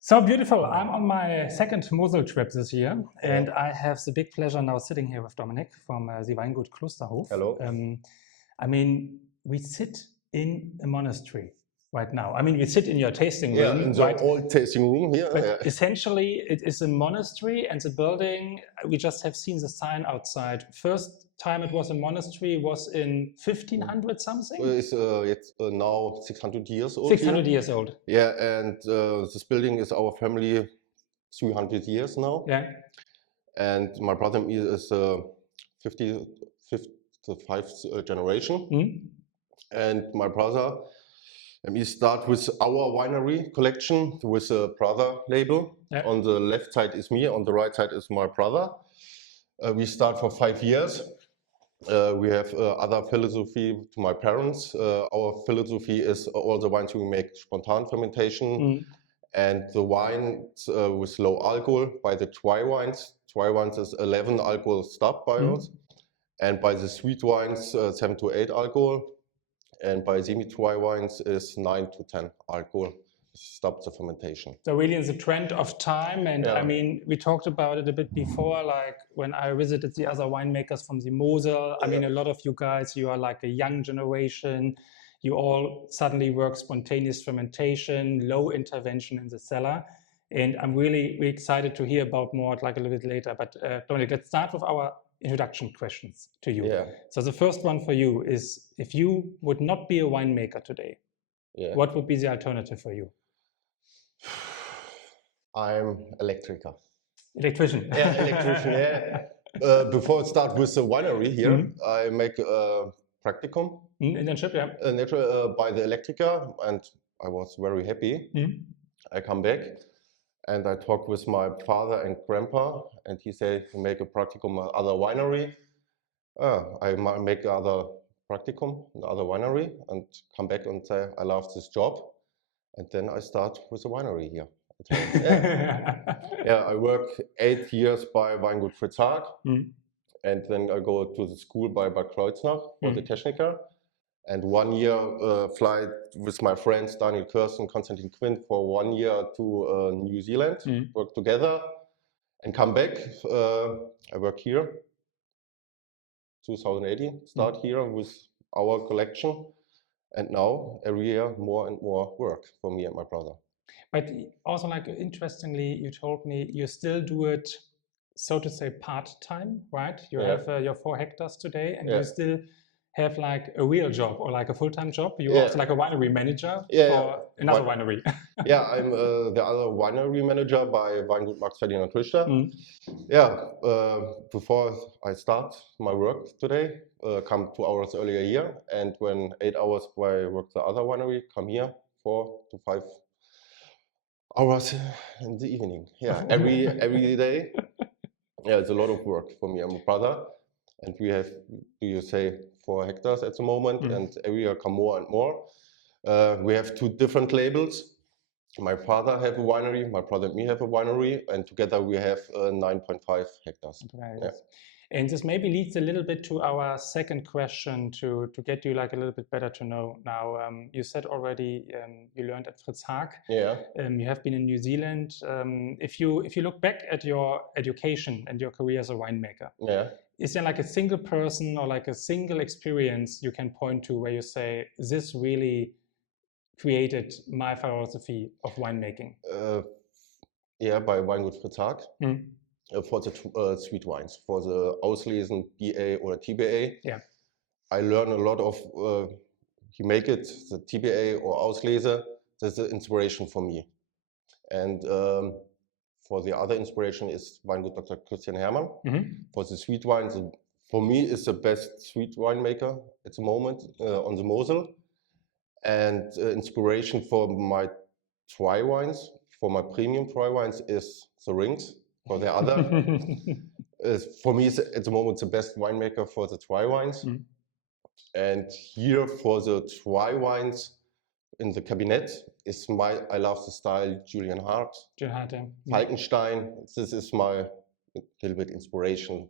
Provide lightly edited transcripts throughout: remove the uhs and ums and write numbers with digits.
So beautiful. I'm on my second Mosel trip this year, and I have the big pleasure now sitting here with Dominique from the Weingut Klosterhof. Hello. I mean, we sit in a monastery right now. I mean, we sit in your tasting room. Yeah, in the old tasting room here. But essentially, it is a monastery, and the building, we just have seen the sign outside. First time it was a monastery was in 1500 something? It's now 600 years old. 600 years old. Yeah, and this building is our family 300 years now. Yeah. And my brother is 55th generation. And my brother, and we start with our winery collection with a brother label. Yeah. On the left side is me, on the right side is my brother. We start for 5 years. We have other philosophy to my parents. Our philosophy is all the wines we make spontan fermentation, and the wines with low alcohol by the dry wines. Dry wines is 11 alcohol stop by us, and by the sweet wines 7 to 8 alcohol, and by semi-dry wines is 9 to 10 alcohol. Stop the fermentation. So really in the trend of time, and I mean, we talked about it a bit before, like when I visited the other winemakers from the Mosel. I mean, a lot of you guys, you are like a young generation. You all suddenly work spontaneous fermentation, low intervention in the cellar. And I'm really excited to hear about more like a little bit later. But Dominique, let's start with our introduction questions to you. Yeah. So the first one for you is, if you would not be a winemaker today, what would be the alternative for you? I'm electrician. Electrician. Yeah, electrician. Yeah. Before I start with the winery here, I make a practicum. Internship, yeah. By the electrica, and I was very happy. I come back and I talk with my father and grandpa, and he said, make a practicum at other winery. I make other practicum, another winery, and come back and say, I love this job. And then I start with the winery here. I work 8 years by Weingut Fritz Haag, and then I go to the school by Bad Kreuznach for the Techniker, and 1 year fly with my friends Daniel Kirsten, Konstantin Quint for 1 year to New Zealand, work together, and come back. I work here, 2018, start here with our collection. And now, every year, more and more work for me and my brother. But also, like, interestingly, you told me you still do it, so to say, part-time, right? You have your 4 hectares today, and you still have like a real job or like a full-time job. You're also like a winery manager for another winery. I'm the other winery manager by Weingut Max Ferdinand Richter. Before I start my work today, come 2 hours earlier here, and when 8 hours I work the other winery, come here 4 to 5 hours in the evening. Yeah, every day. Yeah, it's a lot of work for me and my brother, and we have, 4 hectares at the moment, and every year come more and more. We have 2 different labels. My father have a winery, my brother and me have a winery, and together we have 9.5 hectares. Right. Yeah. And this maybe leads a little bit to our second question to get you like a little bit better to know. Now, you said already you learned at Fritz Haag. Yeah. You have been in New Zealand. If you look back at your education and your career as a winemaker, is there like a single person or like a single experience you can point to where you say, this really created my philosophy of winemaking? By Weingut Fritz Haag. For the sweet wines, for the Auslesen, BA or TBA. Yeah. I learn a lot of, you make it, the TBA or Auslese, that's the inspiration for me. And for the other inspiration is Weingut Dr. Christian Hermann. For the sweet wines, for me is the best sweet winemaker at the moment on the Mosel. And inspiration for my dry wines, for my premium dry wines is the Rings. For the other, for me, at the moment, the best winemaker for the dry wines. And here for the dry wines in the Kabinett is I love the style Julian Haart. Falkenstein, this is my little bit inspiration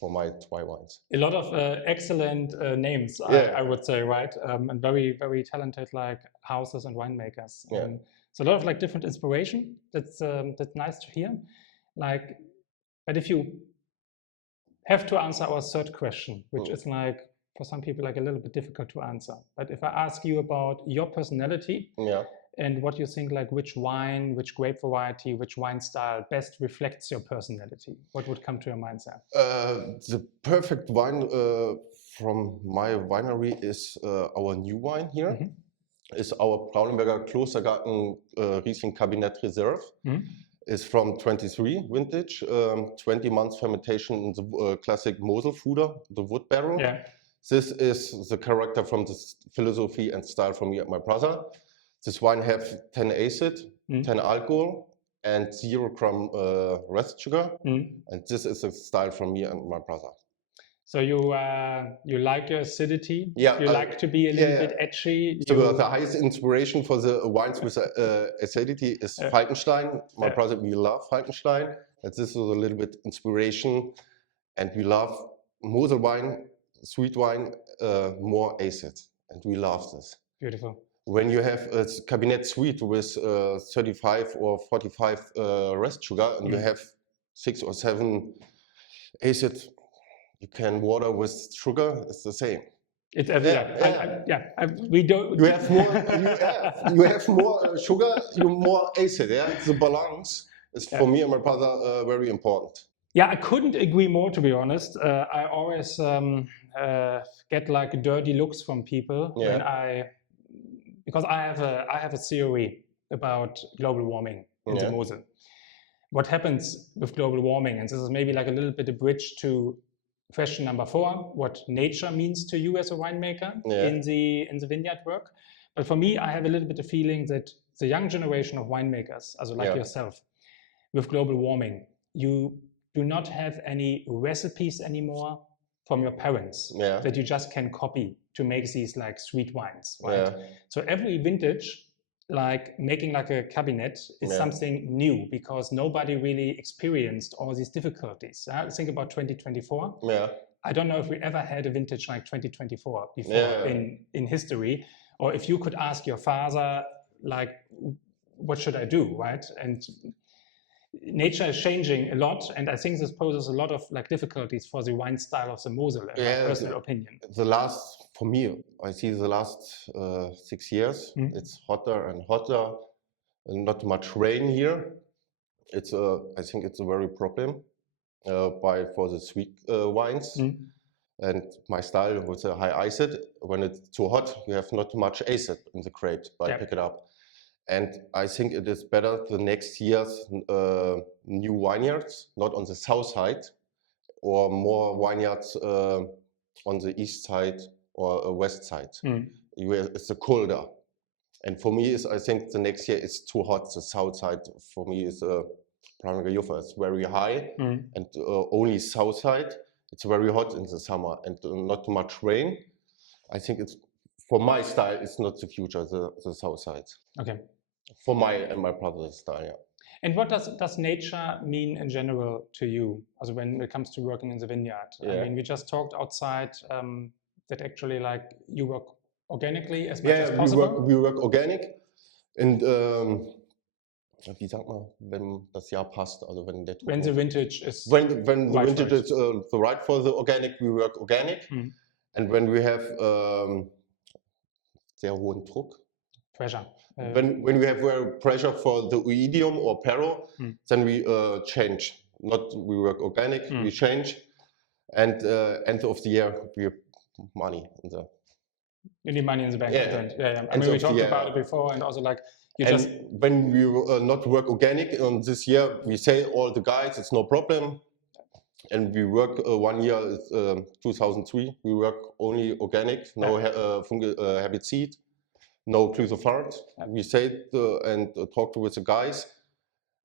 for my dry wines. A lot of excellent names, I would say, right? And very, very talented like houses and winemakers. So a lot of like different inspiration. That's nice to hear. Like, but if you have to answer our third question, which is like for some people like a little bit difficult to answer. But if I ask you about your personality, and what you think, like which wine, which grape variety, which wine style best reflects your personality, what would come to your mind, sir? The perfect wine from my winery is our new wine here. Is our Brauneberg Klostergarten Riesling Kabinett Reserve. Is from 23 vintage, 20 months fermentation in the classic Mosel fooder, the wood barrel. This is the character from the philosophy and style from me and my brother. This wine have 10 acid, 10 alcohol, and 0 gram rest sugar. And this is the style from me and my brother. So you like your acidity? You like to be a little bit edgy? So the highest inspiration for the wines with acidity is Falkenstein. My brother, we love Falkenstein. And this is a little bit inspiration. And we love Mosel wine, sweet wine, more acid. And we love this. Beautiful. When you have a Kabinett sweet with 35 or 45 rest sugar, and you have 6 or 7 acid, you can water with sugar. It's the same. It's we don't. You have more. You have more sugar. You more acid. The balance is for me and my brother very important. I couldn't agree more, to be honest. I always get like dirty looks from people when because I have a theory about global warming in the Mosel. What happens with global warming, and this is maybe like a little bit a bridge to question number 4, what nature means to you as a winemaker in the vineyard work. But for me, I have a little bit of feeling that the young generation of winemakers, also like yourself, with global warming, you do not have any recipes anymore from your parents that you just can copy to make these like sweet wines, right? So every vintage, like making like a Kabinett is something new because nobody really experienced all these difficulties. Think about 2024. I don't know if we ever had a vintage like 2024 before in history, or if you could ask your father, like, what should I do, right? And nature is changing a lot, and I think this poses a lot of like difficulties for the wine style of the Mosel, in my personal opinion. For me, I see the last 6 years, it's hotter and hotter, and not much rain here. It's I think it's a very problem for the sweet wines. And my style with a high acid, when it's too hot, you have not much acid in the grape, but I pick it up. And I think it is better the next year's new vineyards, not on the south side, or more vineyards on the east side or west side. It's colder. And for me, I think the next year is too hot. The south side for me is Brauneberg. It's very high, and only south side. It's very hot in the summer and not too much rain. I think it's, for my style, it's not the future, the south side. Okay. For my and my brother's style, And what does nature mean in general to you, also when it comes to working in the vineyard? I mean, we just talked outside that actually like you work organically as much as possible. We work organic. And wie sagt man, wenn das Jahr passt, also wenn der when the vintage is when the vintage is the right for the organic, we work organic. And when we have sehr hohen Druck, pressure, when we have pressure for the oidium or pero, then we change. Not we work organic, we change, and end of the year we have money in the. You need money in the bank. I mean, we talked about it before, and also like. When we not work organic on this year, we say all the guys, it's no problem. And we work 1 year, 2003, we work only organic, no herbicide, no glyphosate. We say and talk with the guys,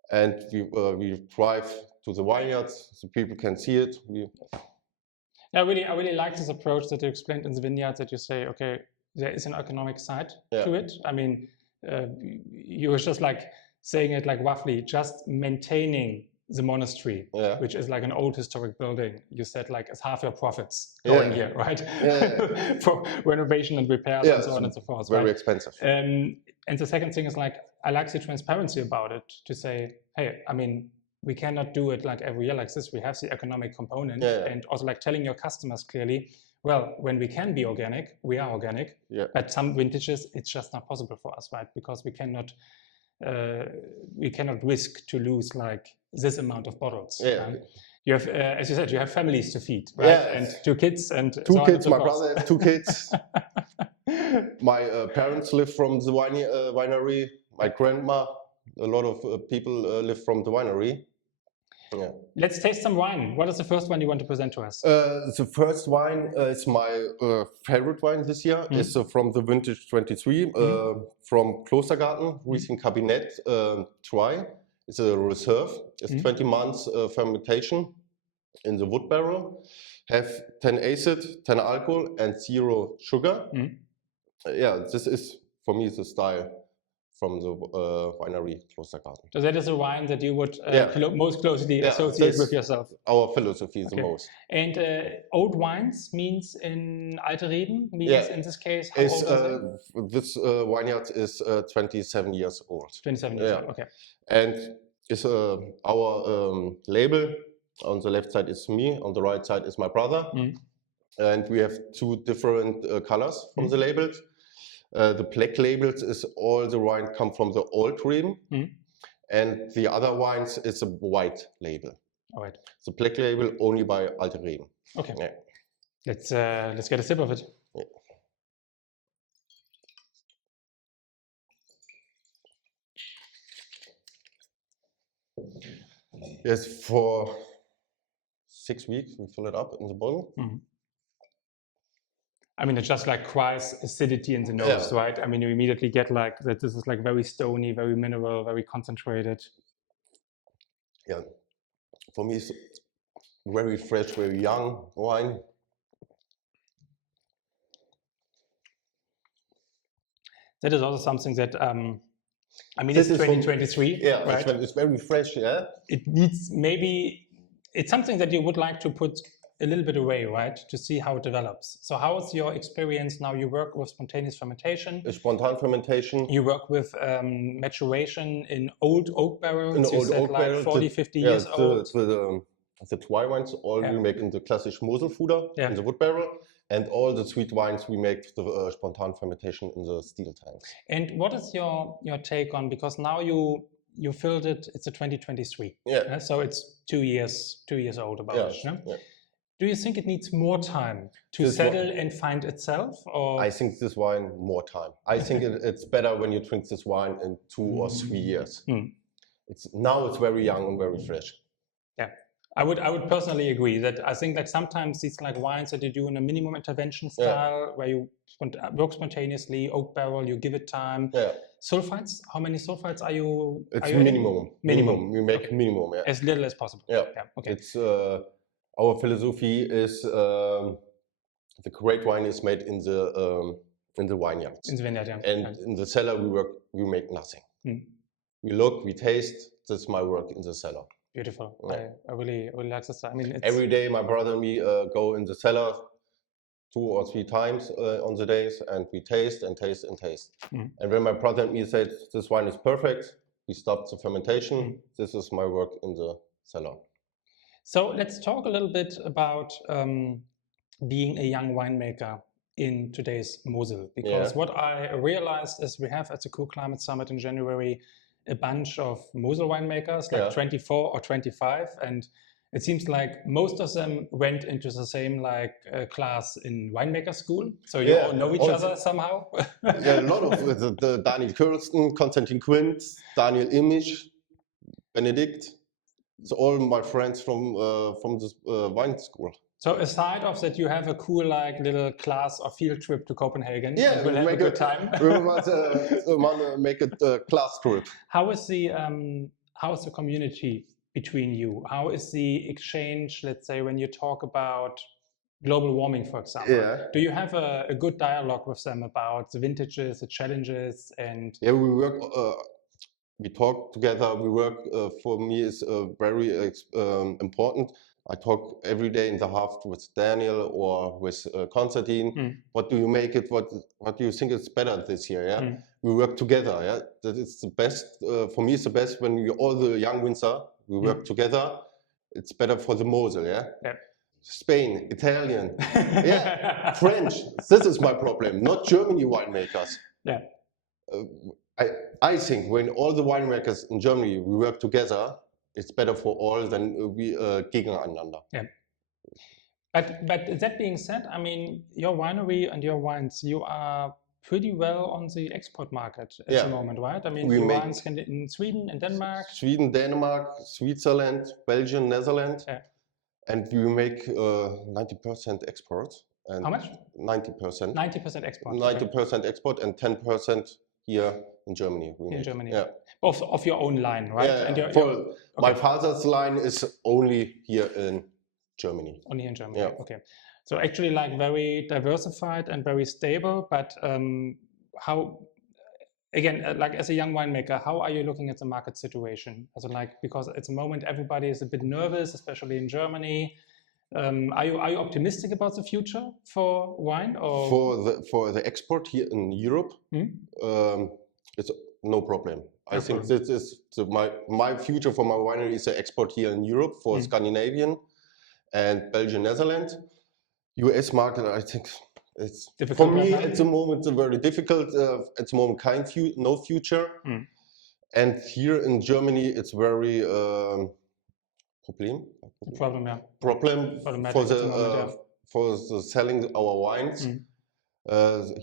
and we drive to the vineyards so people can see it. I really like this approach that you explained in the vineyards, that you say, okay, there is an economic side to it. I mean, you were just like saying it like roughly, just maintaining the monastery, which is like an old historic building. You said like it's half your profits going here, right? For renovation and repairs and so on and so forth. Very expensive. And the second thing is like, I like the transparency about it to say, hey, I mean, we cannot do it like every year like this. We have the economic component, and also like telling your customers clearly, well, when we can be organic, we are organic. But some vintages, it's just not possible for us, right? Because we cannot risk to lose like this amount of bottles. You have, as you said, you have families to feed, right? And 2 kids and two kids. My brother has 2 kids. My parents live from the winery. My grandma, a lot of people live from the winery. Let's taste some wine. What is the first one you want to present to us? The first wine is my favorite wine this year. It's from the vintage 23 from Klostergarten, Riesling Kabinett Dry. It's a reserve. It's 20 months fermentation in the wood barrel. Have 10 acid, 10 alcohol, and 0 sugar. This is for me the style from the winery Klostergarten. So that is a wine that you would most closely associate with yourself. Our philosophy the most. And old wines means in Alte Reben means in this case how old is it? This vineyard is 27 years old. 27 years old. Okay. And it's our label. On the left side is me. On the right side is my brother. And we have 2 different colors from the labels. The black labels is all the wine come from the old Reben, and the other wines is a white label. All right. The black label only by Alte Reben. Okay. Let's get a sip of it. Yes, for 6 weeks we fill it up in the bottle. I mean, it just like cries acidity in the nose, right? I mean, you immediately get like that. This is like very stony, very mineral, very concentrated. Yeah, for me, it's very fresh, very young wine. That is also something that I mean, it's 2023. Right? It's very fresh. It needs it's something that you would like to put a little bit away, right, to see how it develops. So how is your experience now? You work with spontaneous fermentation. Spontan fermentation. You work with maturation in old oak barrels. In old oak barrels. 40, 50 years old. The dry wines, all we make in the classic Mosel Fuder, in the wood barrel. And all the sweet wines we make the spontan fermentation in the steel tanks. And what is your take on, because now you filled it, it's a 2023. So it's 2 years old about it. Do you think it needs more time to settle and find itself? Or? I think this wine more time. I think it's better when you drink this wine in 2 or 3 years. Now it's very young and very fresh. Yeah, I would personally agree that I think like sometimes these like wines that you do in a minimum intervention style where you work spontaneously, oak barrel, you give it time. Sulfites, how many sulfites are you? It's minimum. We make minimum. As little as possible. Okay. It's our philosophy is the great wine is made in the vineyards. In the vineyard, And in the cellar we make nothing. We look, we taste. That's my work in the cellar. Beautiful. I really like this. I mean, every day my brother and me go in the cellar 2 or 3 times on the days, and we taste and taste and taste. And when my brother and me said this wine is perfect, we stopped the fermentation. This is my work in the cellar. So let's talk a little bit about being a young winemaker in today's Mosel, because what I realized is we have at the Cool Climate Summit in January a bunch of Mosel winemakers, like 24 or 25, and it seems like most of them went into the same class in winemaker school. So you all know each other somehow. A lot of the Daniel Kirsten, Konstantin Quint, Daniel Imich, Benedict. It's all my friends from the wine school. So aside of that, you have a cool little class or field trip to Copenhagen. Yeah, we'll have a good time. We want to make a class trip. How is the community between you? How is the exchange? Let's say when you talk about global warming, for example, do you have a good dialogue with them about the vintages, the challenges, and? Yeah, we work. We talk together, we work, for me is very important. I talk every day in the Haag with Daniel or with Konstantin. What do you make it? What do you think is better this year? we work together. Yeah, that is the best for me. It's the best when we all the young winter we work together. It's better for the Mosel. Yeah. Spain, Italian, yeah, French. This is my problem, not Germany winemakers. Yeah. I think when all the winemakers in Germany we work together, it's better for all than we gegeneinander. Yeah. But that being said, I mean, your winery and your wines, you are pretty well on the export market at the moment, right? I mean, your wines can in Sweden and Denmark. Sweden, Denmark, Switzerland, Belgium, Netherlands. Yeah. And we make 90% export. And how much? 90%. 90% export. 90% export and 10% here in Germany. In Germany. Yeah. Of your own line, right? Yeah. And my father's line is only here in Germany. Only in Germany. Yeah. Okay. So actually, like very diversified and very stable. But how? Again, like as a young winemaker, how are you looking at the market situation? Also, like, because at the moment everybody is a bit nervous, especially in Germany. Are you optimistic about the future for wine? Or for the export here in Europe, it's no problem. I think this is my future for my winery is the export here in Europe for Scandinavian and Belgium, Netherlands. US market, I think. It's difficult for me at the moment. It's very difficult. At the moment, no future. And here in Germany, it's very problem for the selling our wines.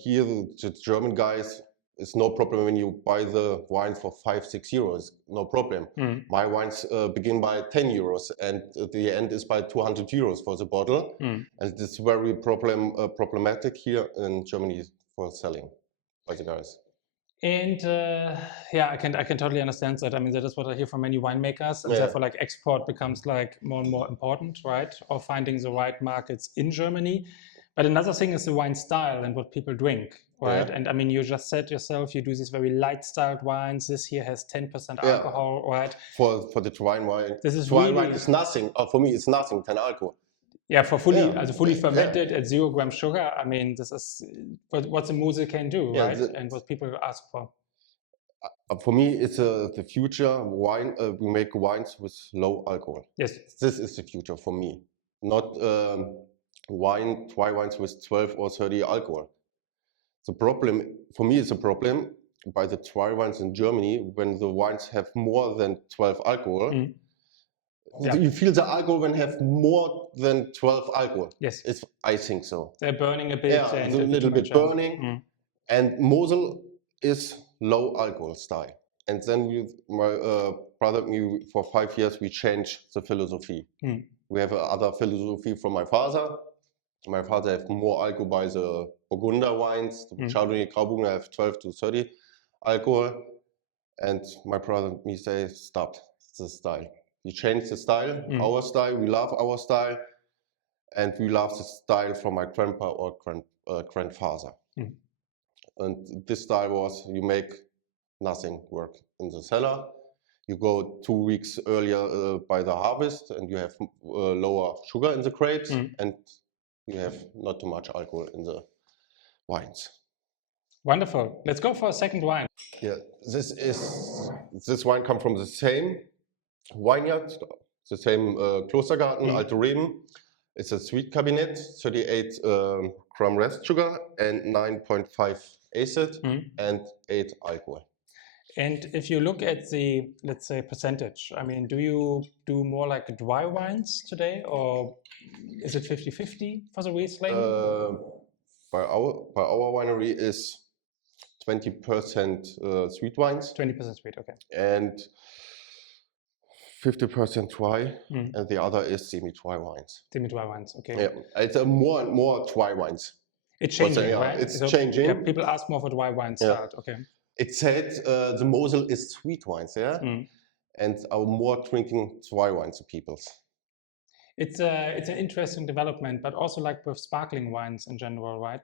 Here, the German guys, it's no problem when you buy the wine for 5-6 euros. No problem. My wines begin by 10 euros and the end is by 200 euros for the bottle. And it's very problematic here in Germany for selling by the guys. And yeah, I can totally understand that. I mean, that is what I hear from many winemakers, and therefore, like, export becomes like more and more important, right? Or finding the right markets in Germany. But another thing is the wine style and what people drink, right? And I mean, you just said yourself, you do these very light-styled wines. This here has 10% alcohol, right? For the dry wine, this is dry wine is nothing. For me, it's nothing. 10 alcohol. Yeah, for fully fermented at 0 grams sugar. I mean, this is what the Mosel can do, right? And what people ask for. For me, it's the future wine. We make wines with low alcohol. Yes, this is the future for me. Not dry wines with 12 or 30 alcohol. The problem for me is a problem by the dry wines in Germany when the wines have more than 12 alcohol. You feel the alcohol when have more than 12 alcohol. Yes, I think so. They're burning a bit. Yeah, and a little bit burning. And Mosel is low alcohol style. And then my brother, for 5 years, we changed the philosophy. We have another philosophy from my father. My father has more alcohol by the Burgunder wines. The Chardonnay Grauburgunder have 12 to 30 alcohol. And my brother, me say, stop the style. We changed the style, our style. We love our style. And we love the style from my grandpa or grandfather. And this style was, you make nothing work in the cellar. You go 2 weeks earlier by the harvest and you have lower sugar in the crates and you have not too much alcohol in the wines. Wonderful. Let's go for a second wine. Yeah, this wine comes from the same vineyard, the same Klostergarten, Alte Reben. It's a sweet Kabinett, 38 gram rest sugar and 9.5 acid and 8 alcohol. And if you look at the, let's say, percentage, I mean, do you do more like dry wines today, or is it 50-50 for the Riesling? By our winery is 20% sweet wines. 20% sweet, okay. And 50% dry, and the other is semi-dry wines. Semi-dry wines, okay. Yeah, it's more and more dry wines. It's changing, right? It's changing. Yeah, people ask more for dry wines. Yeah. Okay. It said the Mosel is sweet wines, and are more drinking dry wines to people. It's an interesting development, but also like with sparkling wines in general, right?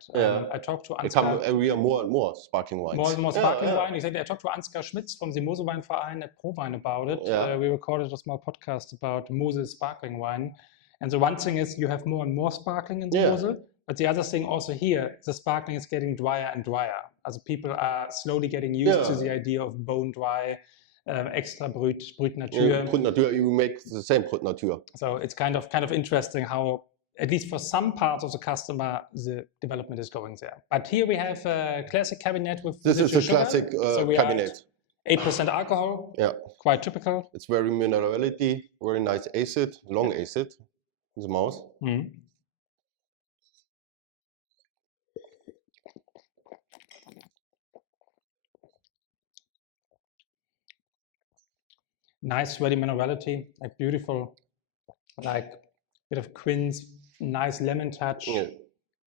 I talked to Ansgar. We are more and more sparkling wines. More and more sparkling wine. Exactly. I talked to Ansgar Schmitz from the Moselweinverein at ProWein about it. We recorded a small podcast about Mosel sparkling wine. And the one thing is you have more and more sparkling in the Mosel, But the other thing also here, the sparkling is getting drier and drier. As people are slowly getting used to the idea of bone dry, extra brut nature. Brut nature, you make the same brut nature. So it's kind of interesting how, at least for some parts of the customer, the development is going there. But here we have a classic cabinet with this is a sugar. classic cabinet. 8% alcohol. Yeah. Quite typical. It's very minerality, very nice acid, long acid in the mouth. Mm. Nice ready minerality, like beautiful, like bit of quince, nice lemon touch. Yeah.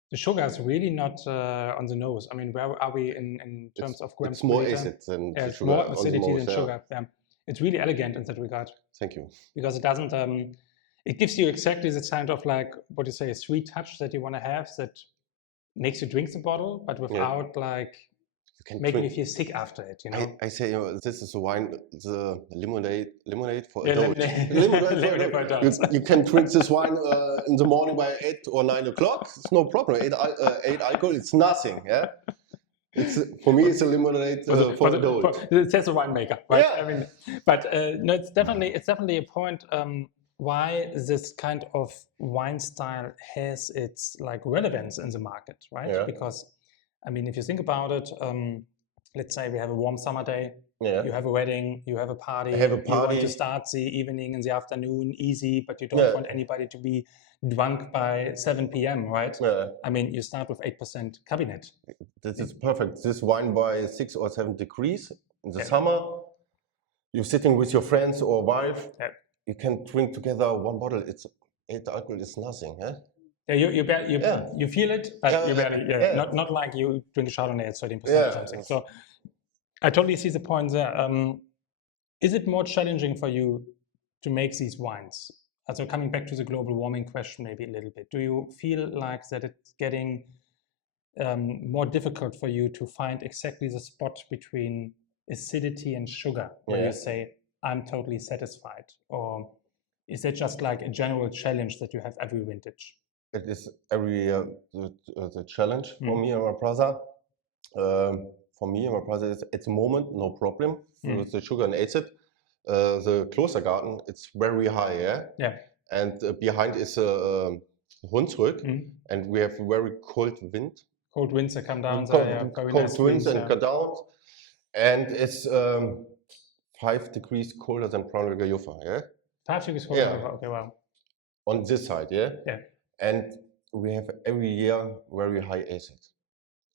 The sugar is really not on the nose. I mean, where are we in terms of grams? It's more acid than sugar. It's more acidity than sugar. Yeah. It's really elegant in that regard. Thank you. Because it doesn't, it gives you exactly the kind of like, what you say, a sweet touch that you want to have that makes you drink the bottle, but without like, make me feel sick after it, you know. I say, this is a wine, the lemonade for adults. Lemonade for adults. You can drink this wine in the morning by 8 or 9 o'clock. It's no problem. 8 alcohol, it's nothing. Yeah. For me, it's a lemonade for adults. It says a winemaker, right? Yeah. I mean, but no, it's definitely a point why this kind of wine style has its like relevance in the market, right? Yeah. Because I mean, if you think about it, let's say we have a warm summer day, you have a wedding, you have a party, you want to start the evening in the afternoon easy, but you don't want anybody to be drunk by 7 p.m., right? Yeah. I mean, you start with 8% Kabinett. This is perfect. This wine by 6 or 7 degrees in the summer, you're sitting with your friends or wife, you can drink together one bottle. It's 8 alcohol is nothing, yeah? Yeah, you feel it, but you barely, not like you drink a Chardonnay at 13% or something. So I totally see the point there. Is it more challenging for you to make these wines? So coming back to the global warming question maybe a little bit, do you feel like that it's getting more difficult for you to find exactly the spot between acidity and sugar, where you say, I'm totally satisfied? Or is that just like a general challenge that you have every vintage? It is every year the challenge for me and my brother. For me and my brother, at the moment, no problem with the sugar and acid. The Klostergarten, it's very high, and behind is a Hunsrück, and we have very cold wind. Cold winds that come down. Cold winds and go down, and it's 5 degrees colder than Brauneberg Juffer, 5 degrees colder, okay, wow. On this side, and we have every year very high acid.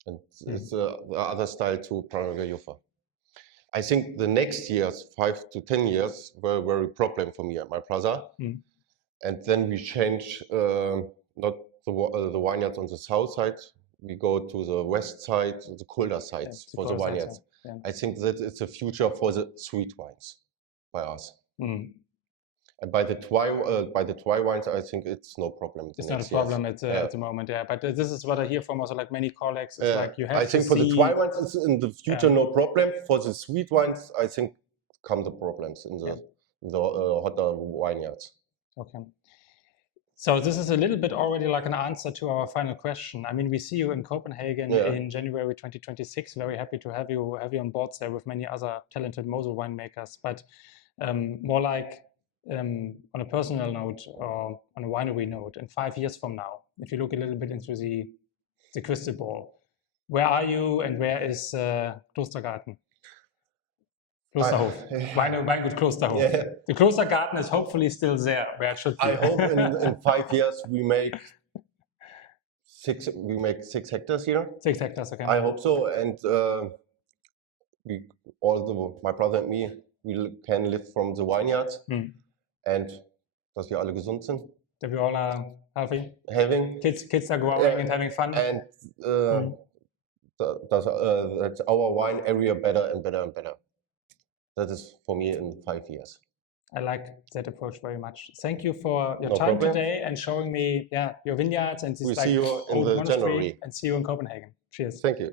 And it's the other style to Brauneberg Juffer. I think the next years, 5 to 10 years, were very problem for me and my brother. And then we change not the vineyards on the south side. We go to the west side, the colder sides for the vineyards. I think that it's a future for the sweet wines by us. And by the dry wines, I think it's no problem. It's not a problem at the moment, But this is what I hear from also like many colleagues. It's like you have I think for the dry wines, it's in the future no problem. For the sweet wines, I think come the problems in the hotter vineyards. Okay. So this is a little bit already like an answer to our final question. I mean, we see you in Copenhagen in January 2026. Very happy to have you on board there with many other talented Mosel winemakers. But more like on a personal note or on a winery note, in 5 years from now, if you look a little bit into the crystal ball, where are you and where is Klostergarten? Klosterhof. Weingut Klosterhof. The Klostergarten is hopefully still there where it should be. I hope in 5 years we make 6 hectares here. 6 hectares, okay. I hope so, and my brother and me, we can live from the vineyards. And dass wir alle gesund sind. That we all are healthy. Kids are growing and having fun. And that's our wine area better and better and better. That is for me in 5 years. I like that approach very much. Thank you for your time today and showing me your vineyards and this see you in the January. And see you in Copenhagen. Cheers. Thank you.